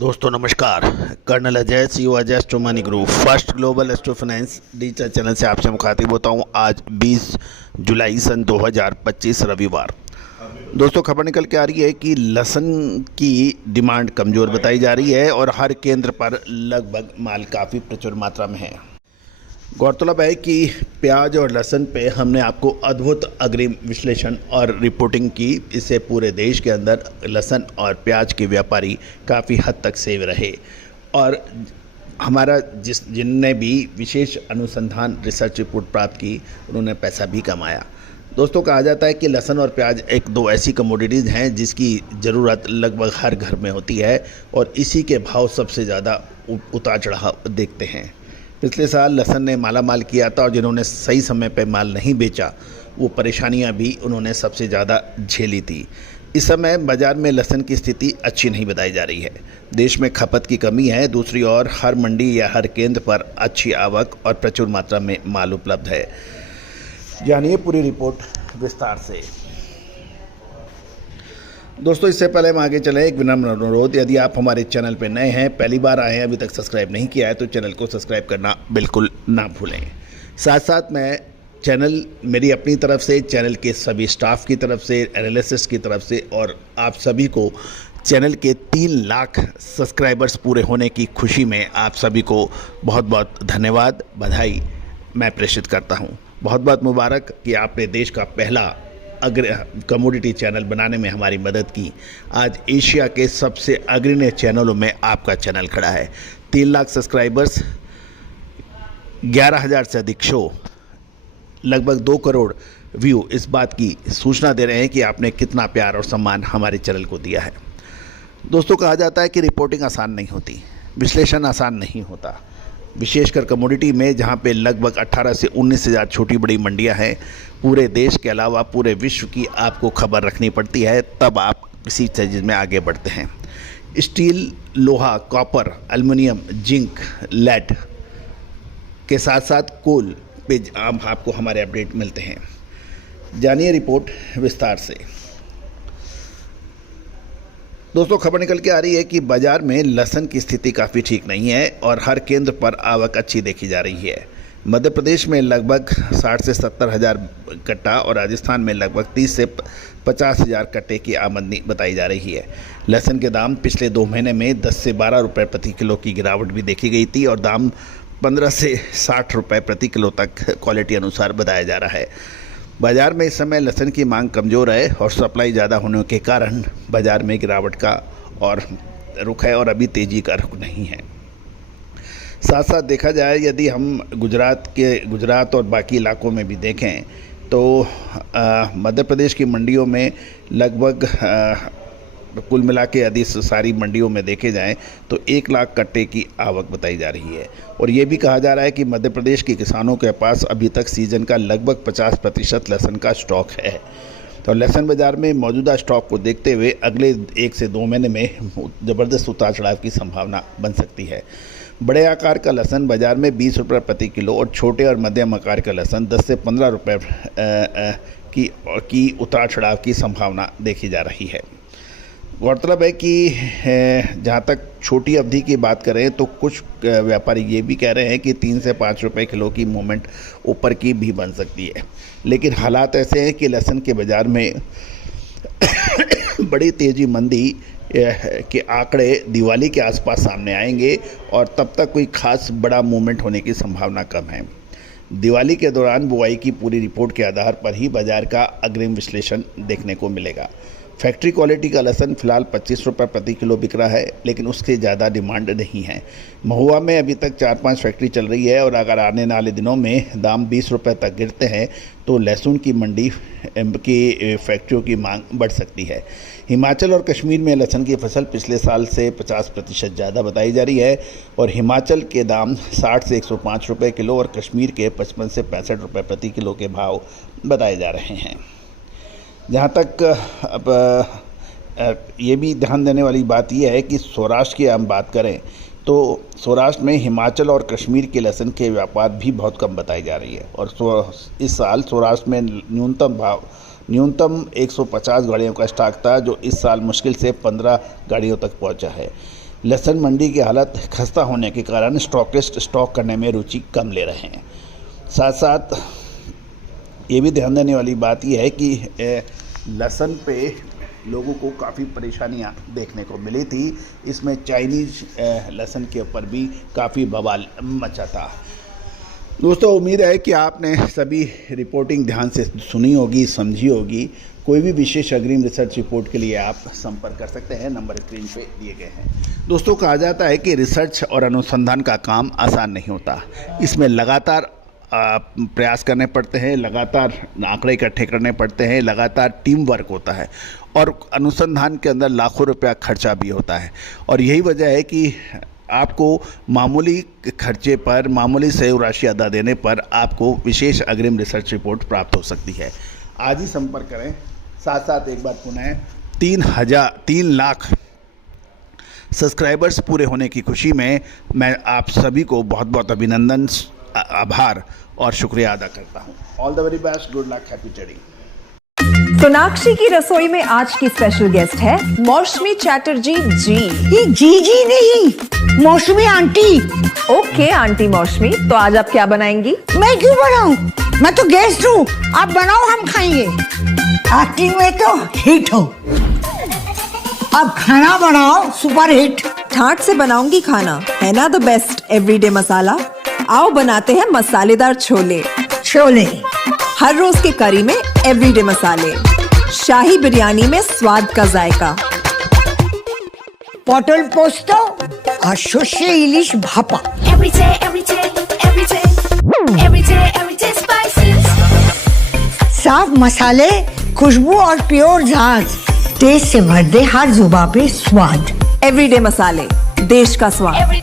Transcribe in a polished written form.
दोस्तों नमस्कार। Colonel Ajay CEO Ajay astro money group first global astro finance digital channel से आपसे मुखातिब होता हूं। आज 20 जुलाई सन 2025 रविवार। दोस्तों खबर निकल के आ रही है कि लहसुन की डिमांड कमज़ोर बताई जा रही है और हर केंद्र पर लगभग माल काफ़ी प्रचुर मात्रा में है। गौरतलब है कि प्याज और लहसुन पे हमने आपको अद्भुत अग्रिम विश्लेषण और रिपोर्टिंग की। इससे पूरे देश के अंदर लहसुन और प्याज के व्यापारी काफ़ी हद तक सेव रहे और हमारा जिनने भी विशेष अनुसंधान रिसर्च रिपोर्ट प्राप्त की उन्होंने पैसा भी कमाया। दोस्तों कहा जाता है कि लहसुन और प्याज एक दो ऐसी कमोडिटीज़ हैं जिसकी ज़रूरत लगभग हर घर में होती है और इसी के भाव सबसे ज़्यादा उतार चढ़ाव देखते हैं। पिछले साल लहसुन ने माला माल किया था और जिन्होंने सही समय पर माल नहीं बेचा वो परेशानियां भी उन्होंने सबसे ज़्यादा झेली थी। इस समय बाज़ार में लहसुन की स्थिति अच्छी नहीं बताई जा रही है। देश में खपत की कमी है, दूसरी ओर हर मंडी या हर केंद्र पर अच्छी आवक और प्रचुर मात्रा में माल उपलब्ध है। जानिए पूरी रिपोर्ट विस्तार से। दोस्तों इससे पहले हम आगे चलें, एक विनम्र अनुरोध, यदि आप हमारे चैनल पर नए हैं, पहली बार आए हैं, अभी तक सब्सक्राइब नहीं किया है तो चैनल को सब्सक्राइब करना बिल्कुल ना भूलें। साथ साथ मैं चैनल मेरी अपनी तरफ से, चैनल के सभी स्टाफ की तरफ से, एनालिसिस्ट की तरफ से और आप सभी को चैनल के 3 लाख सब्सक्राइबर्स पूरे होने की खुशी में आप सभी को बहुत बहुत धन्यवाद, बधाई मैं प्रेषित करता हूँ। बहुत बहुत मुबारक कि आपने देश का पहला कमोडिटी चैनल बनाने में हमारी मदद की। आज एशिया के सबसे अग्रणी चैनलों में आपका चैनल खड़ा है। 3 लाख सब्सक्राइबर्स, 11,000 से अधिक शो, लगभग 2 करोड़ व्यू इस बात की सूचना दे रहे हैं कि आपने कितना प्यार और सम्मान हमारे चैनल को दिया है। दोस्तों कहा जाता है कि रिपोर्टिंग आसान नहीं होती, विश्लेषण आसान नहीं होता, विशेषकर कमोडिटी में जहां पे लगभग 18 से 19 हज़ार छोटी बड़ी मंडियां हैं। पूरे देश के अलावा पूरे विश्व की आपको खबर रखनी पड़ती है, तब आप किसी चीज़ में आगे बढ़ते हैं। स्टील, लोहा, कॉपर, एल्युमिनियम, जिंक, लेड के साथ साथ कोल पे आपको हमारे अपडेट मिलते हैं। जानिए रिपोर्ट विस्तार से। दोस्तों खबर निकल के आ रही है कि बाज़ार में लहसुन की स्थिति काफ़ी ठीक नहीं है और हर केंद्र पर आवक अच्छी देखी जा रही है। मध्य प्रदेश में लगभग 60 से 70 हज़ार कट्टा और राजस्थान में लगभग 30 से 50 हज़ार कट्टे की आमदनी बताई जा रही है। लहसुन के दाम पिछले 2 महीने में 10 से 12 रुपये प्रति किलो की गिरावट भी देखी गई थी और दाम 15 से 60 रुपये प्रति किलो तक क्वालिटी अनुसार बताया जा रहा है। बाज़ार में इस समय लहसुन की मांग कमज़ोर है और सप्लाई ज़्यादा होने के कारण बाज़ार में गिरावट का और रुख है और अभी तेज़ी का रुख नहीं है। साथ साथ देखा जाए, यदि हम गुजरात और बाकी इलाकों में भी देखें तो मध्य प्रदेश की मंडियों में लगभग कुल मिला के यदि सारी मंडियों में देखे जाएं तो 1 लाख कट्टे की आवक बताई जा रही है और ये भी कहा जा रहा है कि मध्य प्रदेश के किसानों के पास अभी तक सीज़न का लगभग 50% लहसुन का स्टॉक है। तो लहसुन बाज़ार में मौजूदा स्टॉक को देखते हुए अगले 1 से 2 महीने में ज़बरदस्त उतार चढ़ाव की संभावना बन सकती है। बड़े आकार का लहसुन बाज़ार में 20 रुपये प्रति किलो और छोटे और मध्यम आकार का लहसुन 10 से 15 रुपये की उतार चढ़ाव की संभावना देखी जा रही है। गौरतलब है कि जहाँ तक छोटी अवधि की बात करें तो कुछ व्यापारी ये भी कह रहे हैं कि 3 से 5 रुपये किलो की मूवमेंट ऊपर की भी बन सकती है, लेकिन हालात ऐसे हैं कि लहसुन के बाज़ार में बड़ी तेज़ी मंदी के आंकड़े दिवाली के आसपास सामने आएंगे और तब तक कोई खास बड़ा मूवमेंट होने की संभावना कम है। दिवाली के दौरान बुआई की पूरी रिपोर्ट के आधार पर ही बाज़ार का अग्रिम विश्लेषण देखने को मिलेगा। फैक्ट्री क्वालिटी का लहसुन फिलहाल 25 रुपये प्रति किलो बिक रहा है, लेकिन उससे ज़्यादा डिमांड नहीं है। महुआ में अभी तक 4-5 फैक्ट्री चल रही है और अगर आने वाले दिनों में दाम 20 रुपये तक गिरते हैं तो लहसुन की मंडी की फैक्ट्रियों की मांग बढ़ सकती है। हिमाचल और कश्मीर में लहसुन की फसल पिछले साल से 50% ज़्यादा बताई जा रही है और हिमाचल के दाम 60 से 105 रुपये किलो और कश्मीर के 55 से 65 रुपये प्रति किलो के भाव बताए जा रहे हैं। जहाँ तक अब ये भी ध्यान देने वाली बात यह है कि सौराष्ट्र की हम बात करें तो सौराष्ट्र में हिमाचल और कश्मीर के लहसुन के व्यापार भी बहुत कम बताई जा रही है और इस साल सौराष्ट्र में न्यूनतम 150 गाड़ियों का स्टॉक था, जो इस साल मुश्किल से 15 गाड़ियों तक पहुंचा है। लहसुन मंडी की हालत खस्ता होने के कारण स्टॉकिस्ट स्टॉक करने में रुचि कम ले रहे हैं। साथ साथ ये भी ध्यान देने वाली बात यह है कि लहसुन पे लोगों को काफ़ी परेशानियां देखने को मिली थी। इसमें चाइनीज़ लहसुन के ऊपर भी काफ़ी बवाल मचा था। दोस्तों, उम्मीद है कि आपने सभी रिपोर्टिंग ध्यान से सुनी होगी, समझी होगी। कोई भी विशेष अग्रिम रिसर्च रिपोर्ट के लिए आप संपर्क कर सकते हैं, नंबर स्क्रीन पे दिए गए हैं। दोस्तों, कहा जाता है कि रिसर्च और अनुसंधान का काम आसान नहीं होता। इसमें लगातार प्रयास करने पड़ते हैं, लगातार आंकड़े इकट्ठे करने पड़ते हैं, लगातार टीम वर्क होता है और अनुसंधान के अंदर लाखों रुपया खर्चा भी होता है। और यही वजह है कि आपको मामूली खर्चे पर मामूली सहयोग राशि अदा देने पर आपको विशेष अग्रिम रिसर्च रिपोर्ट प्राप्त हो सकती है। आज ही संपर्क करें। साथ साथ एक बार पुनः 3 लाख सब्सक्राइबर्स पूरे होने की खुशी में मैं आप सभी को बहुत बहुत अभिनंदन, आभार और शुक्रिया अदा करता हूँ। All the very best, good luck, happy trading. Sonakshi की रसोई में आज की स्पेशल गेस्ट है मौसमी चैटर्जी जी। ये जी नहीं, मौसमी आंटी। ओके आंटी मौसमी, तो आज आप क्या बनाएंगी? मैं क्यों बनाऊं? मैं तो गेस्ट हूँ, आप बनाओ, हम खाएंगे। एक्टिंग में तो हिट हो, अब खाना बनाओ सुपर हिट। ठाट से बनाऊंगी खाना, है ना द बेस्ट एवरीडे मसाला। आओ बनाते हैं मसालेदार छोले। छोले हर रोज के करी में एवरीडे मसाले, शाही बिरयानी में स्वाद का जायका। पटल पोस्तो और सर्षे इलिश भापा। साफ मसाले, खुशबू और प्योर झांझ, टेस्ट से भर दे हर जुबान पे स्वाद। एवरीडे मसाले, देश का स्वाद।